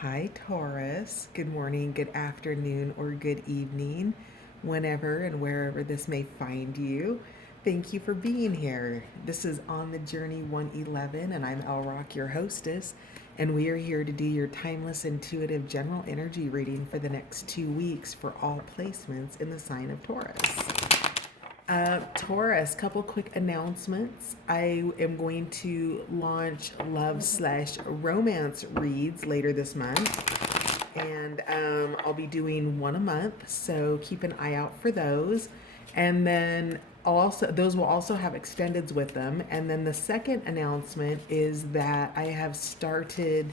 Hi, Taurus. Good morning, good afternoon, or good evening, whenever and wherever this may find you. Thank you for being here. This is On the Journey 111, and I'm El Rock, your hostess, and we are here to do your timeless, intuitive general energy reading for the next 2 weeks for all placements in the sign of Taurus. Taurus, couple quick announcements. I am going to launch love slash romance reads later this month, and I'll be doing one a month. So keep an eye out for those. And then those will also have extendeds with them. And then the second announcement is that I have started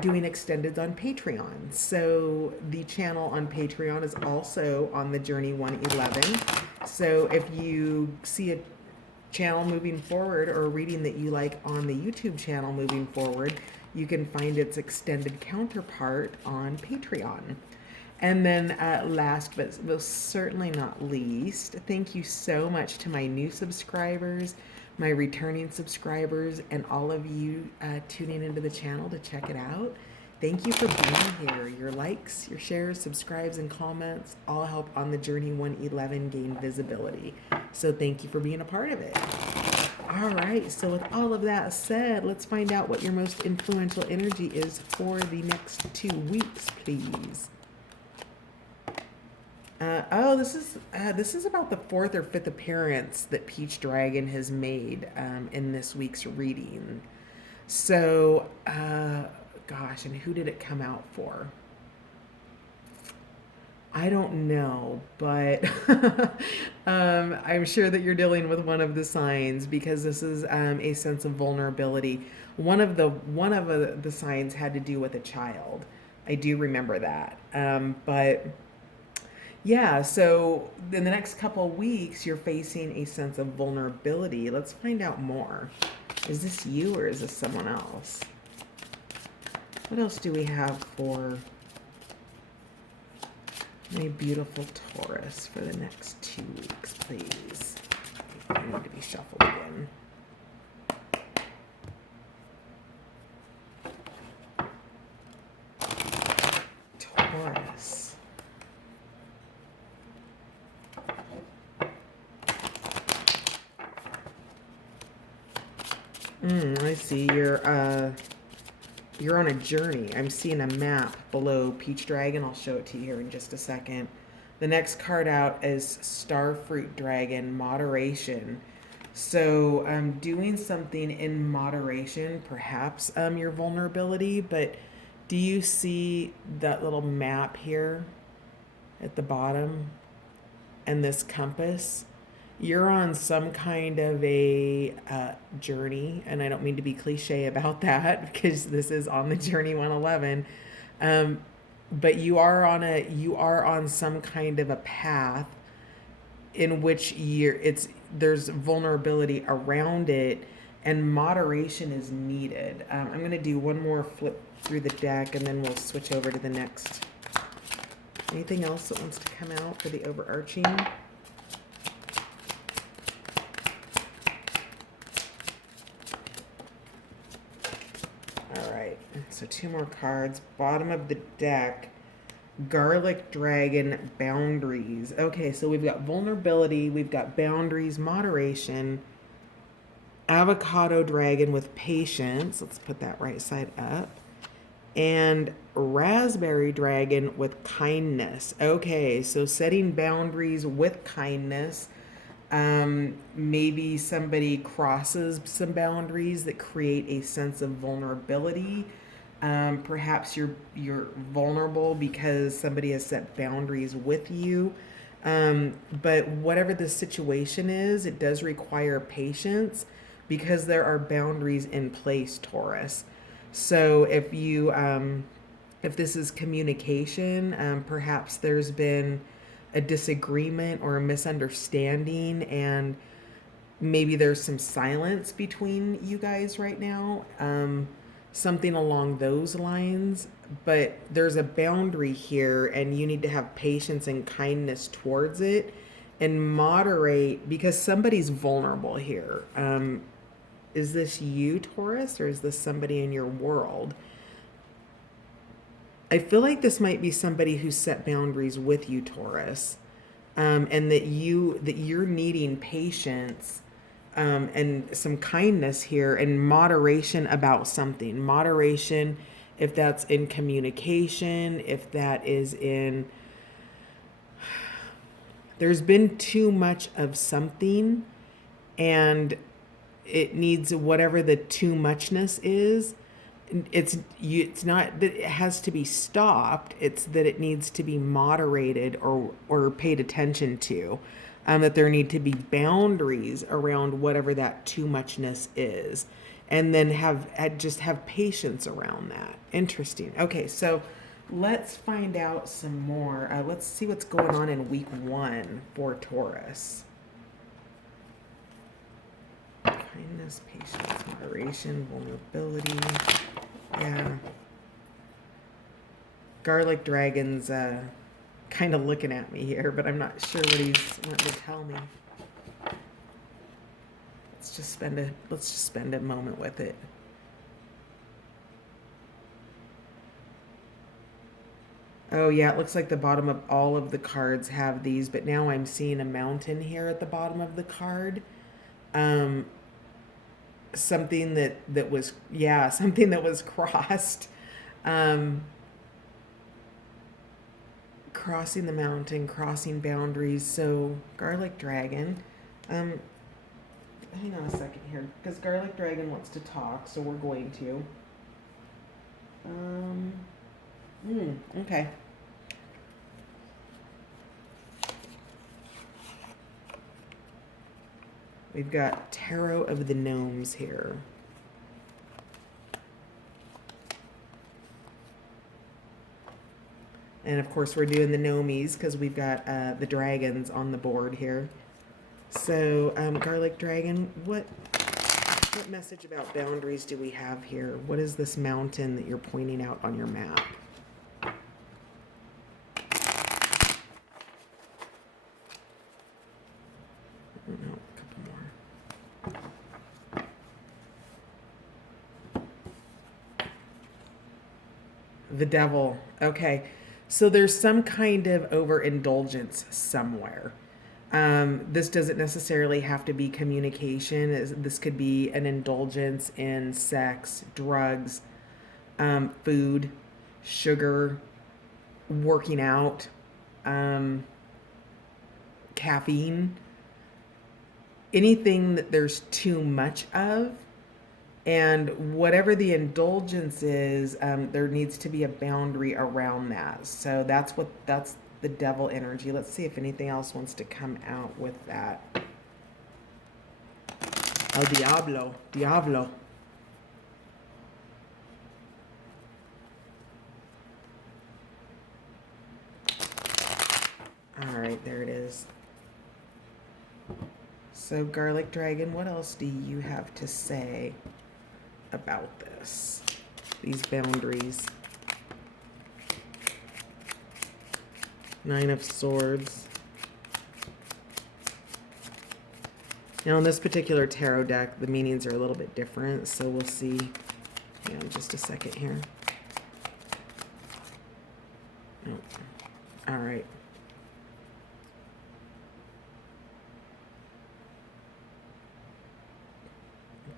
doing extendeds on Patreon. So the channel on Patreon is also on the Journey 111. So if you see a channel moving forward or a reading that you like on the YouTube channel moving forward, you can find its extended counterpart on Patreon. And then last but most certainly not least, thank you so much to my new subscribers, my returning subscribers, and all of you tuning into the channel to check it out. Thank you for being here. Your likes, your shares, subscribes, and comments all help On the Journey 111 gain visibility. So thank you for being a part of it. All right, so with all of that said, let's find out what your most influential energy is for the next 2 weeks, please. This is about the fourth or fifth appearance that Peach Dragon has made in this week's reading. So, gosh, and who did it come out for? I don't know, but I'm sure that you're dealing with one of the signs because this is a sense of vulnerability. One of the signs had to do with a child. I do remember that, but yeah, so in the next couple of weeks, you're facing a sense of vulnerability. Let's find out more. Is this you or is this someone else? What else do we have for my beautiful Taurus for the next 2 weeks, please? I need to be shuffled again. Taurus. I see you're on a journey. I'm seeing a map below Peach Dragon. I'll show it to you here in just a second. The next card out is Starfruit Dragon, Moderation. So doing something in moderation, perhaps your vulnerability, but do you see that little map here at the bottom and this compass? You're on some kind of a journey, and I don't mean to be cliche about that because this is On the Journey 111. But you are on some kind of a path in which there's vulnerability around it, and moderation is needed. I'm going to do one more flip through the deck, and then we'll switch over to the next. Anything else that wants to come out for the overarching? So 2 more cards. Bottom of the deck, Garlic Dragon, Boundaries. Okay, so we've got vulnerability, we've got boundaries, moderation, Avocado Dragon with patience. Let's put that right side up. And Raspberry Dragon with kindness. Okay, so setting boundaries with kindness. Maybe somebody crosses some boundaries that create a sense of vulnerability. Perhaps you're vulnerable because somebody has set boundaries with you. But whatever the situation is, it does require patience because there are boundaries in place, Taurus. So if this is communication, perhaps there's been a disagreement or a misunderstanding, and maybe there's some silence between you guys right now. Something along those lines, but there's a boundary here and you need to have patience and kindness towards it and moderate because somebody's vulnerable here. Is this you, Taurus, or is this somebody in your world? I feel like this might be somebody who set boundaries with you, Taurus, and that you're needing patience, and some kindness here and moderation about something. Moderation, if that's in communication, if that is in, there's been too much of something, and it needs whatever the too muchness is. It's not that it has to be stopped, it's that it needs to be moderated or paid attention to, that there need to be boundaries around whatever that too muchness is, and then just have patience around that. Interesting. Okay, so let's find out some more. Let's see what's going on in week 1 for Taurus. Kindness, patience, moderation, vulnerability. Yeah. Garlic Dragon's kind of looking at me here, but I'm not sure what he's wanting to tell me. Let's just spend a moment with it. Oh yeah, it looks like the bottom of all of the cards have these, but now I'm seeing a mountain here at the bottom of the card. Something that was, yeah, something that was crossed. Crossing the mountain, crossing boundaries. So Garlic Dragon, hang on a second here, because Garlic Dragon wants to talk, so we're going to. Okay. We've got Tarot of the Gnomes here. And of course we're doing the gnomies because we've got the dragons on the board here. So Garlic Dragon, what message about boundaries do we have here? What is this mountain that you're pointing out on your map? The devil. Okay. So there's some kind of overindulgence somewhere. This doesn't necessarily have to be communication. This could be an indulgence in sex, drugs, food, sugar, working out, caffeine, anything that there's too much of. And whatever the indulgence is, there needs to be a boundary around that. So that's the devil energy. Let's see if anything else wants to come out with that. El Diablo. Diablo. All right, there it is. So Garlic Dragon, what else do you have to say about this, these boundaries? 9 of Swords. Now in this particular tarot deck, the meanings are a little bit different, so we'll see. Hang on just a second here. Oh. All right.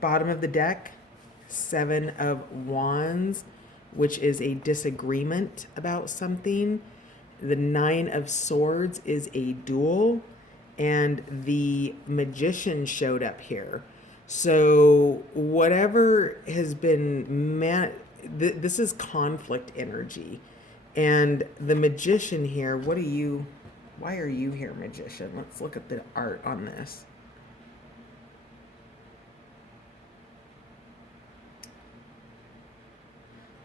Bottom of the deck, 7 of Wands, which is a disagreement about something. The 9 of Swords is a duel, and the Magician showed up here. So whatever has been this is conflict energy. And the Magician here, why are you here, Magician? Let's look at the art on this.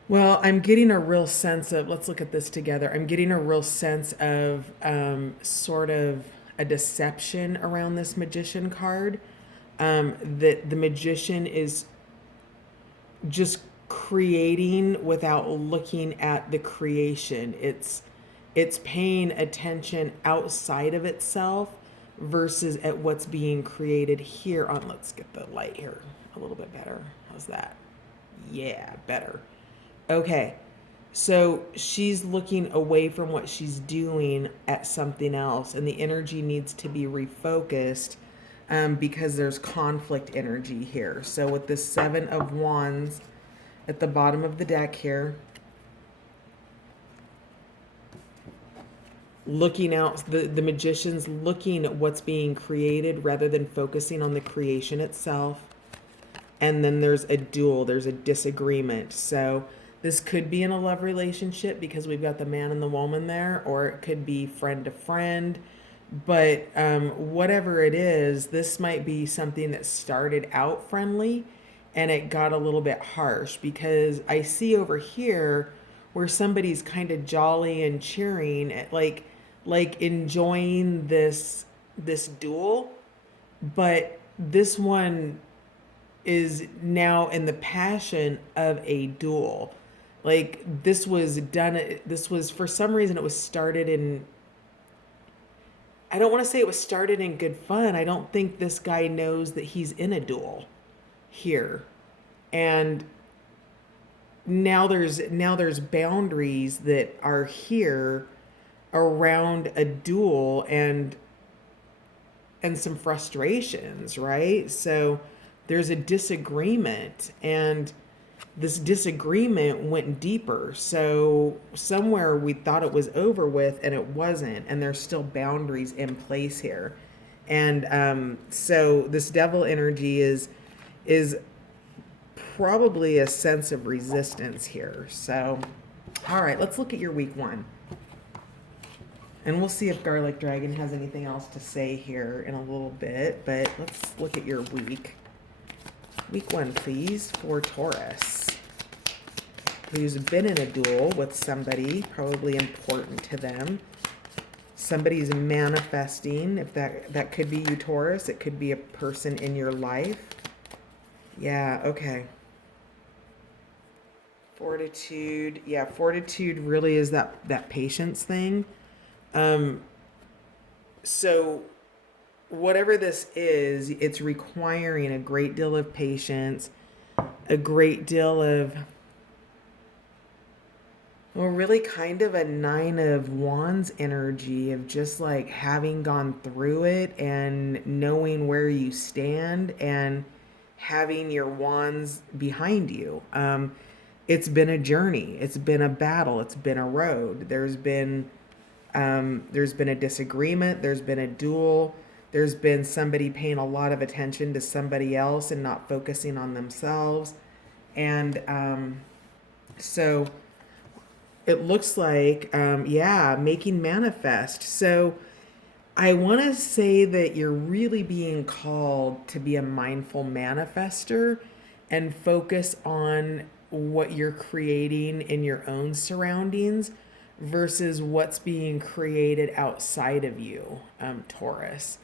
Well, I'm getting a real sense of, let's look at this together. I'm getting a real sense of sort of a deception around this Magician card. That the Magician is just creating without looking at the creation. It's paying attention outside of itself versus at what's being created here on, let's get the light here a little bit better. How's that? Yeah, better. Okay, So she's looking away from what she's doing at something else, and the energy needs to be refocused because there's conflict energy here. So with the Seven of Wands at the bottom of the deck here, looking out, the magician's looking at what's being created rather than focusing on the creation itself. And then there's a duel, there's a disagreement. So this could be in a love relationship because we've got the man and the woman there, or it could be friend to friend. But whatever it is, this might be something that started out friendly and it got a little bit harsh, because I see over here where somebody's kind of jolly and cheering at like enjoying this duel, but this one is now in the passion of a duel. Like this was for some reason it was started in, I don't want to say it was started in good fun. I don't think this guy knows that he's in a duel here. And now there's boundaries that are here around a duel and some frustrations, right? So there's a disagreement, and this disagreement went deeper. So somewhere we thought it was over with and it wasn't, and there's still boundaries in place here. And so this devil energy is probably a sense of resistance here. So all right, let's look at your week one. And we'll see if Garlic Dragon has anything else to say here in a little bit, but let's look at your week. Week one, please, for Taurus, who's been in a duel with somebody, probably important to them. Somebody's manifesting. If that could be you, Taurus. It could be a person in your life. Yeah, okay. Fortitude. Yeah, fortitude really is that patience thing. So whatever this is, it's requiring a great deal of patience, a great deal of, well, really kind of a Nine of Wands energy of just like having gone through it and knowing where you stand and having your wands behind you. It's been a journey. It's been a battle. It's been a road. There's been a disagreement. There's been a duel. There's been somebody paying a lot of attention to somebody else and not focusing on themselves. And so it looks like, making manifest. So I want to say that you're really being called to be a mindful manifester and focus on what you're creating in your own surroundings versus what's being created outside of you, Taurus.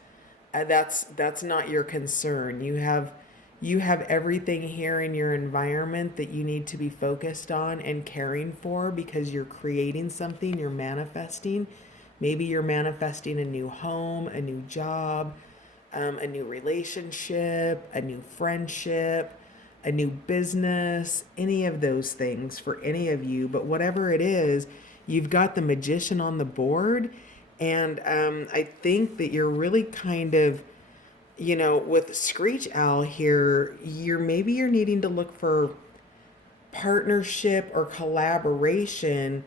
That's not your concern. You have everything here in your environment that you need to be focused on and caring for because you're creating something, you're manifesting. Maybe you're manifesting a new home, a new job, a new relationship, a new friendship, a new business, any of those things for any of you. But whatever it is, you've got the Magician on the board. And I think that you're really kind of, with Screech Owl here, you're needing to look for partnership or collaboration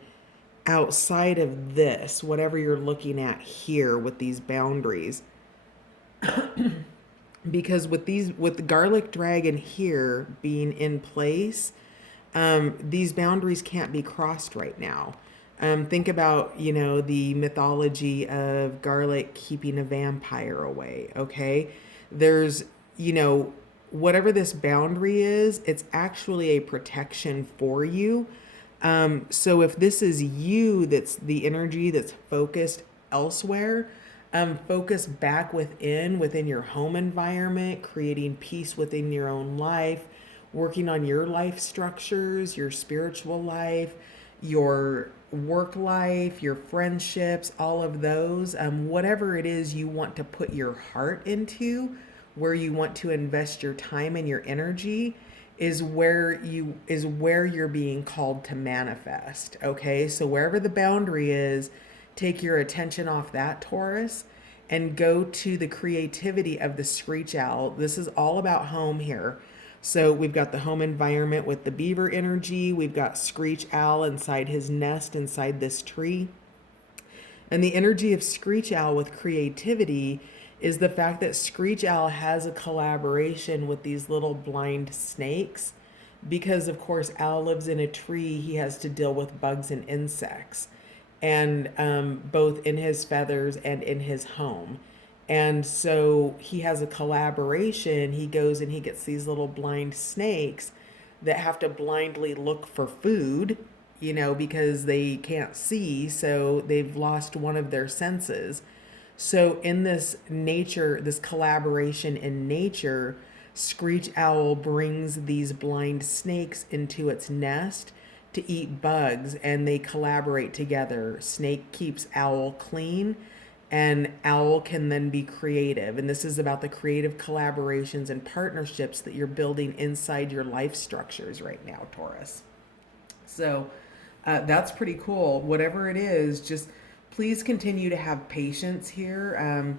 outside of this, whatever you're looking at here with these boundaries. Because with the Garlic Dragon here being in place, these boundaries can't be crossed right now. Think about, the mythology of garlic keeping a vampire away, okay? There's, whatever this boundary is, it's actually a protection for you. So if this is you, that's the energy that's focused elsewhere, focus back within your home environment, creating peace within your own life, working on your life structures, your spiritual life, your work life, your friendships, all of those, whatever it is you want to put your heart into, where you want to invest your time and your energy, is where you're being called to manifest. Okay, so wherever the boundary is, take your attention off that, Taurus, and go to the creativity of the screech owl. This is all about home here. So we've got the home environment with the beaver energy. We've got screech owl inside his nest inside this tree. And the energy of Screech Owl with creativity is the fact that Screech Owl has a collaboration with these little blind snakes. Because, of course, Owl lives in a tree, he has to deal with bugs and insects, and both in his feathers and in his home. And so he has a collaboration. He goes and he gets these little blind snakes that have to blindly look for food, because they can't see, so they've lost one of their senses. So in this nature, this collaboration in nature, Screech Owl brings these blind snakes into its nest to eat bugs, and they collaborate together. Snake keeps Owl clean, and Owl can then be creative. And this is about the creative collaborations and partnerships that you're building inside your life structures right now, Taurus. So that's pretty cool. Whatever it is, just please continue to have patience here.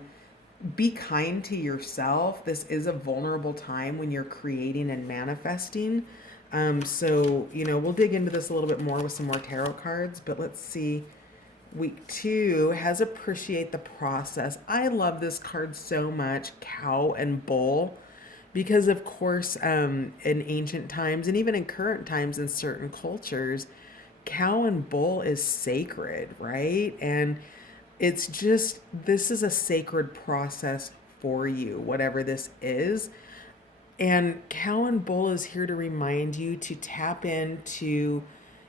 Be kind to yourself. This is a vulnerable time when you're creating and manifesting. So, we'll dig into this a little bit more with some more tarot cards, but let's see. Week 2 has appreciate the process. I love this card so much, cow and bull, because of course, in ancient times and even in current times in certain cultures, cow and bull is sacred, right? And it's just, this is a sacred process for you, whatever this is. And cow and bull is here to remind you to tap into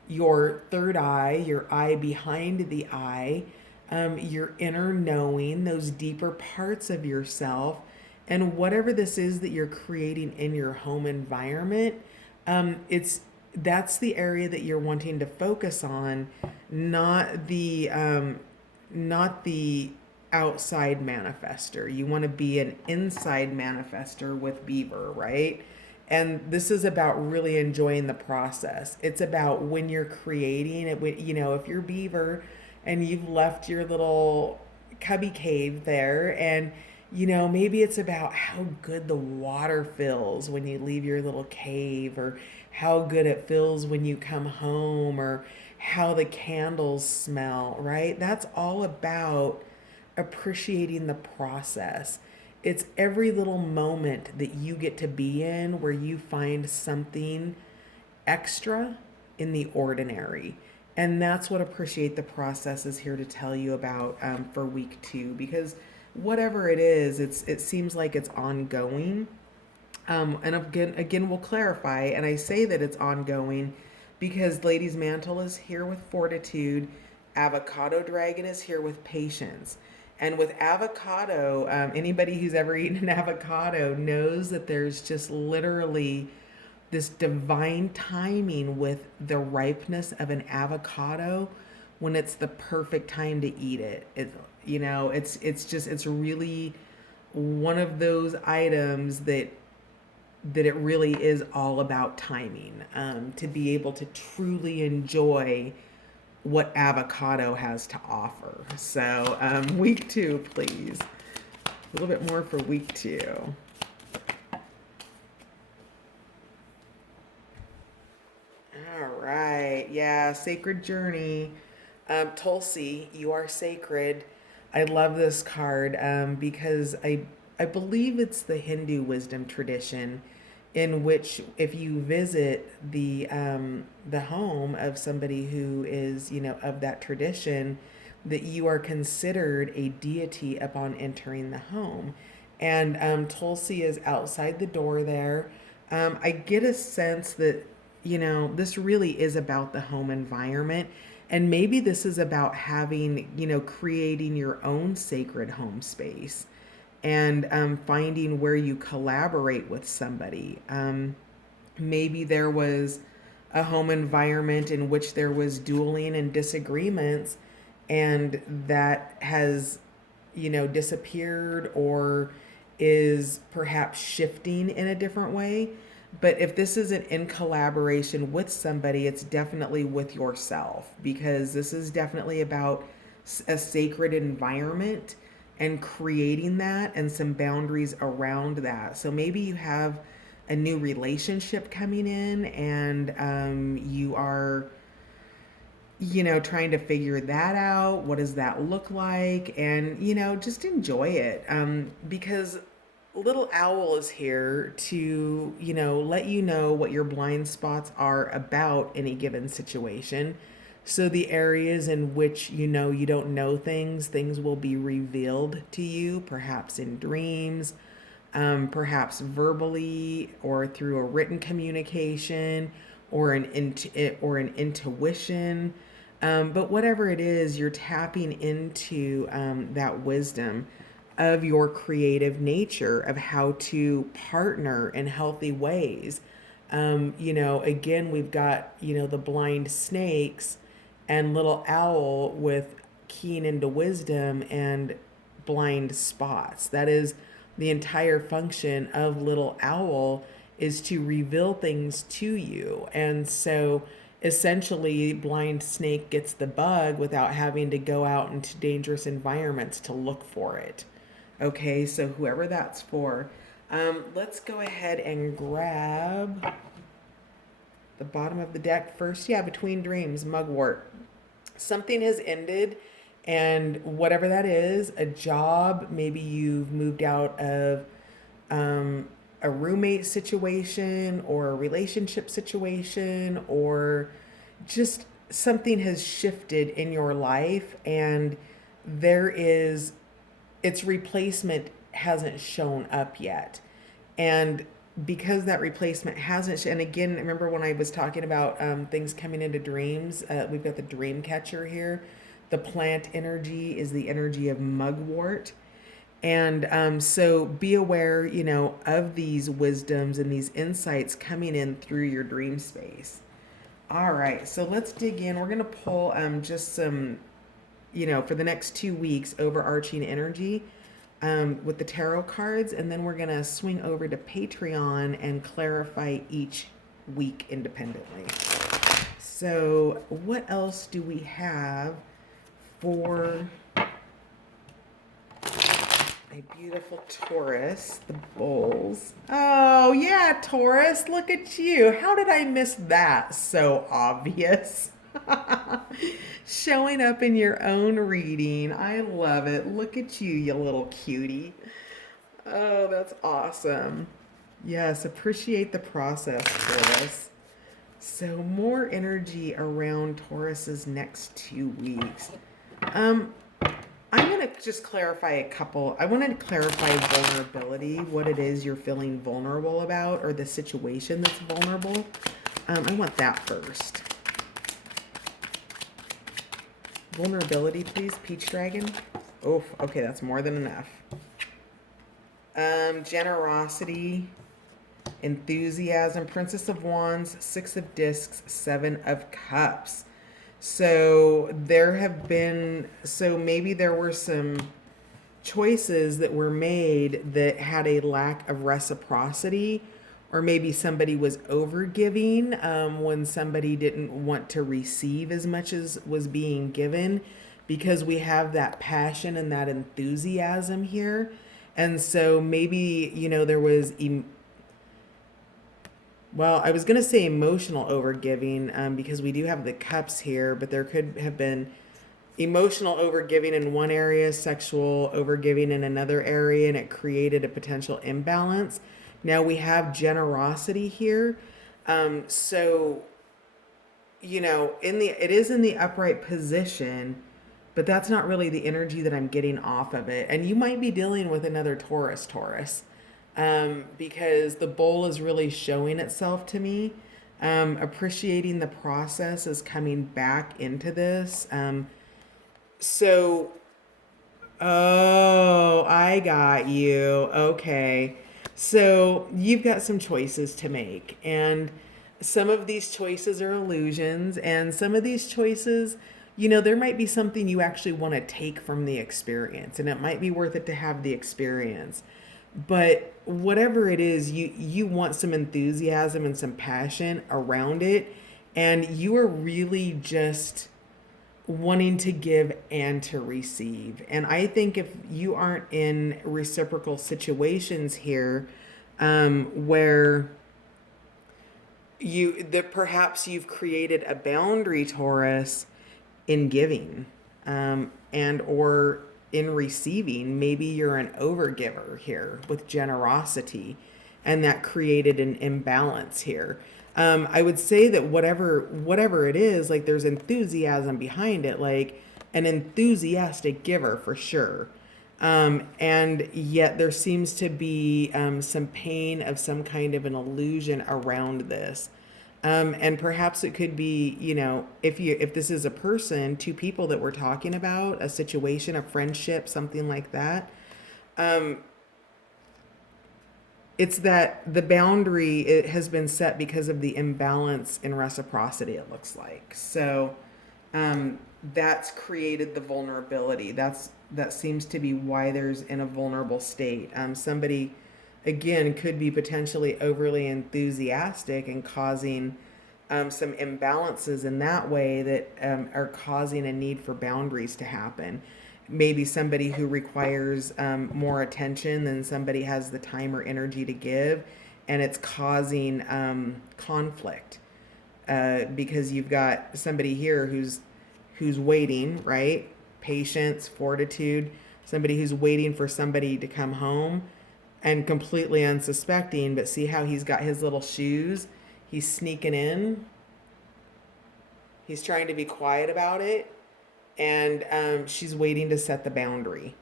your third eye, your eye behind the eye, your inner knowing, those deeper parts of yourself, and whatever this is that you're creating in your home environment. That's the area that you're wanting to focus on, not the outside manifester. You want to be an inside manifester with beaver, right? And this is about really enjoying the process. It's about when you're creating it, if you're beaver and you've left your little cubby cave there, and maybe it's about how good the water feels when you leave your little cave, or how good it feels when you come home, or how the candles smell, right? That's all about appreciating the process. It's every little moment that you get to be in where you find something extra in the ordinary. And that's what appreciate the process is here to tell you about for week 2, because whatever it is, it seems like it's ongoing. And again, we'll clarify, and I say that it's ongoing because Lady's Mantle is here with fortitude, Avocado Dragon is here with patience. And with avocado, anybody who's ever eaten an avocado knows that there's just literally this divine timing with the ripeness of an avocado when it's the perfect time to eat it. It's really one of those items that it really is all about timing, to be able to truly enjoy what avocado has to offer. So week 2, please. A little bit more for week 2. All right. Yeah, sacred journey. Tulsi, you are sacred. I love this card because I believe it's the Hindu wisdom tradition in which if you visit the home of somebody who is, of that tradition, that you are considered a deity upon entering the home. And Tulsi is outside the door there. I get a sense that, this really is about the home environment. And maybe this is about having, creating your own sacred home space, and finding where you collaborate with somebody. Maybe there was a home environment in which there was dueling and disagreements, and that has, disappeared or is perhaps shifting in a different way. But if this isn't in collaboration with somebody, it's definitely with yourself, because this is definitely about a sacred environment and creating that and some boundaries around that. So maybe you have a new relationship coming in, and you are, trying to figure that out. What does that look like? And, just enjoy it. Because little owl is here to, let you know what your blind spots are about any given situation. So the areas in which you don't know things will be revealed to you, perhaps in dreams, perhaps verbally or through a written communication, or an intuition. But whatever it is, you're tapping into that wisdom of your creative nature, of how to partner in healthy ways. Again, we've got, the blind snakes and little owl with keen into wisdom and blind spots. That is the entire function of little owl, is to reveal things to you. And so essentially, blind snake gets the bug without having to go out into dangerous environments to look for it. Okay, so whoever that's for. Let's go ahead and grab the bottom of the deck first. Yeah, Between Dreams, Mugwort. Something has ended, and whatever that is, a job, maybe you've moved out of a roommate situation or a relationship situation, or just something has shifted in your life, and there is its replacement hasn't shown up yet. And because that replacement hasn't, and again, remember when I was talking about things coming into dreams, we've got the dream catcher here. The plant energy is the energy of mugwort. And so be aware, of these wisdoms and these insights coming in through your dream space. All right, so let's dig in. We're going to pull just some, for the next 2 weeks, overarching energy with the tarot cards. And then we're going to swing over to Patreon and clarify each week independently. So what else do we have for a beautiful Taurus, the bulls? Oh, yeah, Taurus, look at you. How did I miss that? So obvious. Showing up in your own reading. I love it. Look at you, you little cutie. Oh, that's awesome. Yes, appreciate the process, Taurus. So more energy around Taurus's next 2 weeks. I'm going to just clarify a couple. I wanted to clarify vulnerability, what it is you're feeling vulnerable about, or the situation that's vulnerable. I want that first. Vulnerability, please, Peach Dragon. Oh, okay, that's more than enough. Generosity, enthusiasm, Princess of Wands, Six of Discs, Seven of Cups. So maybe there were some choices that were made that had a lack of reciprocity, or maybe somebody was overgiving when somebody didn't want to receive as much as was being given, because we have that passion and that enthusiasm here. And so maybe, there was well, I was going to say emotional overgiving because we do have the cups here, but there could have been emotional overgiving in one area, sexual overgiving in another area, and it created a potential imbalance. Now we have generosity here. So, it is in the upright position, but that's not really the energy that I'm getting off of it. And you might be dealing with another Taurus. Because the bowl is really showing itself to me. Appreciating the process is coming back into this. Oh, I got you. Okay. So you've got some choices to make, and some of these choices are illusions, and some of these choices, there might be something you actually want to take from the experience, and it might be worth it to have the experience. But whatever it is, you want some enthusiasm and some passion around it, and you are really just wanting to give and to receive. And I think if you aren't in reciprocal situations here, where that perhaps you've created a boundary, Taurus, in giving, and or in receiving. Maybe you're an overgiver here with generosity, and that created an imbalance here. I would say that whatever it is, like there's enthusiasm behind it, like an enthusiastic giver for sure. And yet there seems to be some pain of some kind of an illusion around this. And perhaps it could be, if this is a person, two people that we're talking about, a situation, a friendship, something like that. Um, it's that the boundary, it has been set because of the imbalance in reciprocity, it looks like. So um, that's created the vulnerability. That seems to be why there's in a vulnerable state. Somebody, again, could be potentially overly enthusiastic and causing some imbalances in that way that are causing a need for boundaries to happen. Maybe somebody who requires more attention than somebody has the time or energy to give, and it's causing conflict because you've got somebody here who's waiting, right? Patience, fortitude, somebody who's waiting for somebody to come home and completely unsuspecting, but see how he's got his little shoes? He's sneaking in. He's trying to be quiet about it, and she's waiting to set the boundary.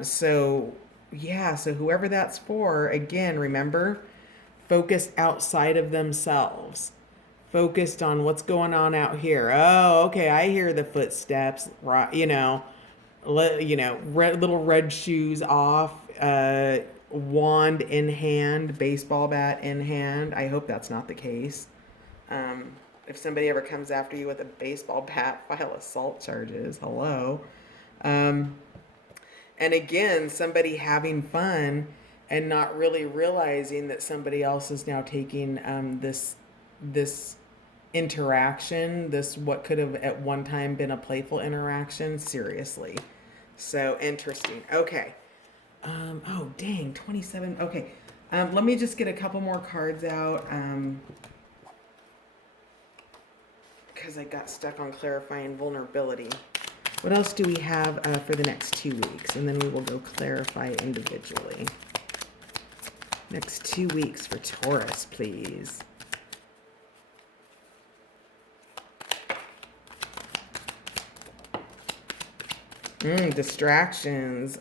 So, yeah, so whoever that's for, again, remember, focused outside of themselves, focused on what's going on out here. Oh, okay, I hear the footsteps, right? Little red shoes off, wand in hand, baseball bat in hand. I hope that's not the case. If somebody ever comes after you with a baseball bat, file assault charges. Hello. Um, and again, somebody having fun and not really realizing that somebody else is now taking this interaction, this what could have at one time been a playful interaction, seriously. So interesting. Okay. Oh dang, 27. Okay. Let me just get a couple more cards out. Because I got stuck on clarifying vulnerability. What else do we have for the next 2 weeks? And then we will go clarify individually. Next 2 weeks for Taurus, please. Distractions.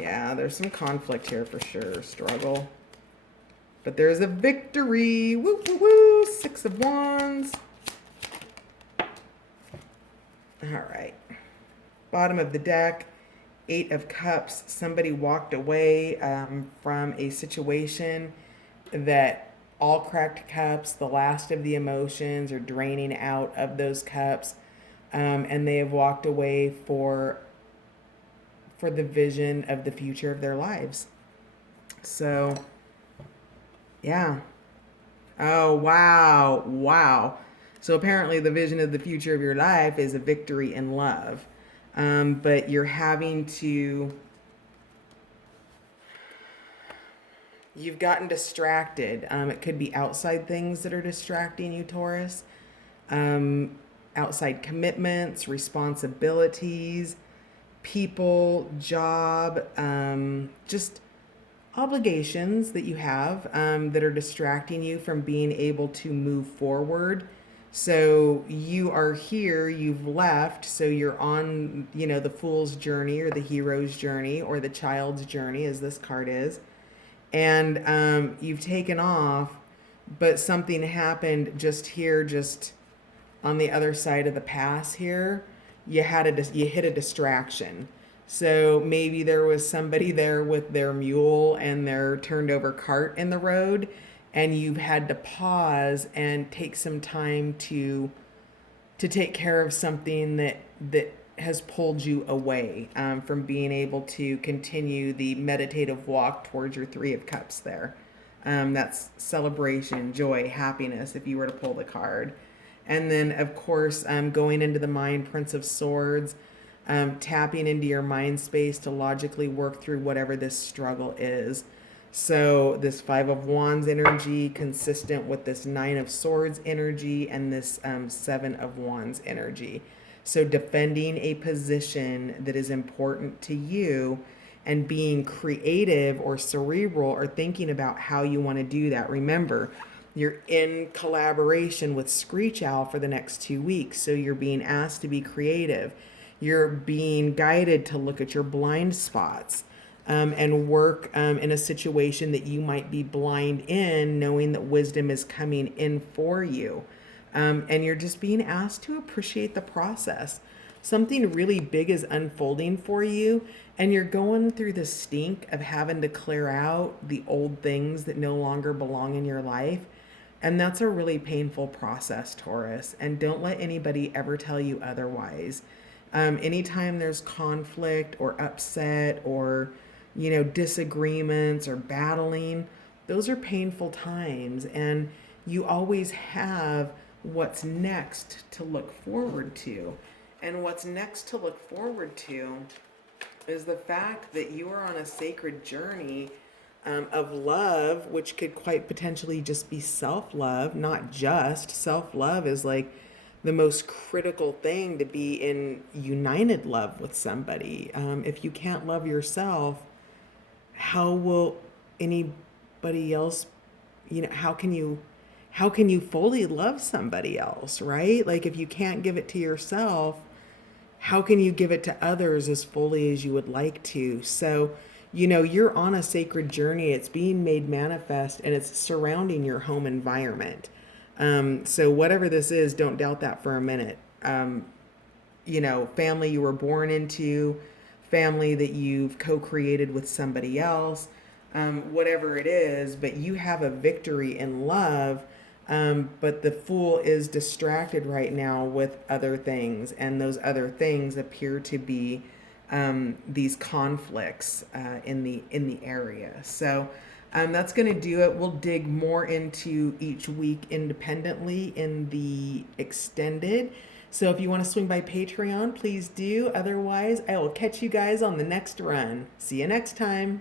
Yeah, there's some conflict here for sure. Struggle. But there's a victory. Woo, woo, woo. 6 of Wands. All right. Bottom of the deck. 8 of Cups. Somebody walked away from a situation that all cracked cups, the last of the emotions are draining out of those cups. And they have walked away for the vision of the future of their lives. So, yeah. Oh, wow. Wow. So apparently the vision of the future of your life is a victory in love. But you're having to, you've gotten distracted. It could be outside things that are distracting you, Taurus. Outside commitments, responsibilities, people, job, just obligations that you have that are distracting you from being able to move forward. So you are here, you've left, so you're on, the fool's journey or the hero's journey or the child's journey, as this card is. And you've taken off, but something happened just here, just on the other side of the pass here. You hit a distraction. So maybe there was somebody there with their mule and their turned over cart in the road, and you've had to pause and take some time to take care of something that has pulled you away from being able to continue the meditative walk towards your Three of Cups there. That's celebration, joy, happiness, if you were to pull the card. And then, of course, going into the mind, Prince of Swords, tapping into your mind space to logically work through whatever this struggle is. So this Five of Wands energy consistent with this Nine of Swords energy and this Seven of Wands energy. So defending a position that is important to you and being creative or cerebral or thinking about how you want to do that. Remember, you're in collaboration with Screech Owl for the next 2 weeks. So you're being asked to be creative. You're being guided to look at your blind spots. And work in a situation that you might be blind in, knowing that wisdom is coming in for you. And you're just being asked to appreciate the process. Something really big is unfolding for you, and you're going through the stink of having to clear out the old things that no longer belong in your life. And that's a really painful process, Taurus. And don't let anybody ever tell you otherwise. Anytime there's conflict or upset or disagreements or battling, those are painful times, and you always have what's next to look forward to. And what's next to look forward to is the fact that you are on a sacred journey of love, which could quite potentially just be self-love. Not just self-love is like the most critical thing to be in united love with somebody. If you can't love yourself, how will anybody else, how can you fully love somebody else, right? Like if you can't give it to yourself, how can you give it to others as fully as you would like to? So, you're on a sacred journey. It's being made manifest, and it's surrounding your home environment. So whatever this is, don't doubt that for a minute. Family you were born into, family that you've co-created with somebody else, whatever it is, but you have a victory in love. But the Fool is distracted right now with other things, and those other things appear to be these conflicts in the area. So that's going to do it. We'll dig more into each week independently in the extended. So if you want to swing by Patreon, please do. Otherwise, I will catch you guys on the next run. See you next time.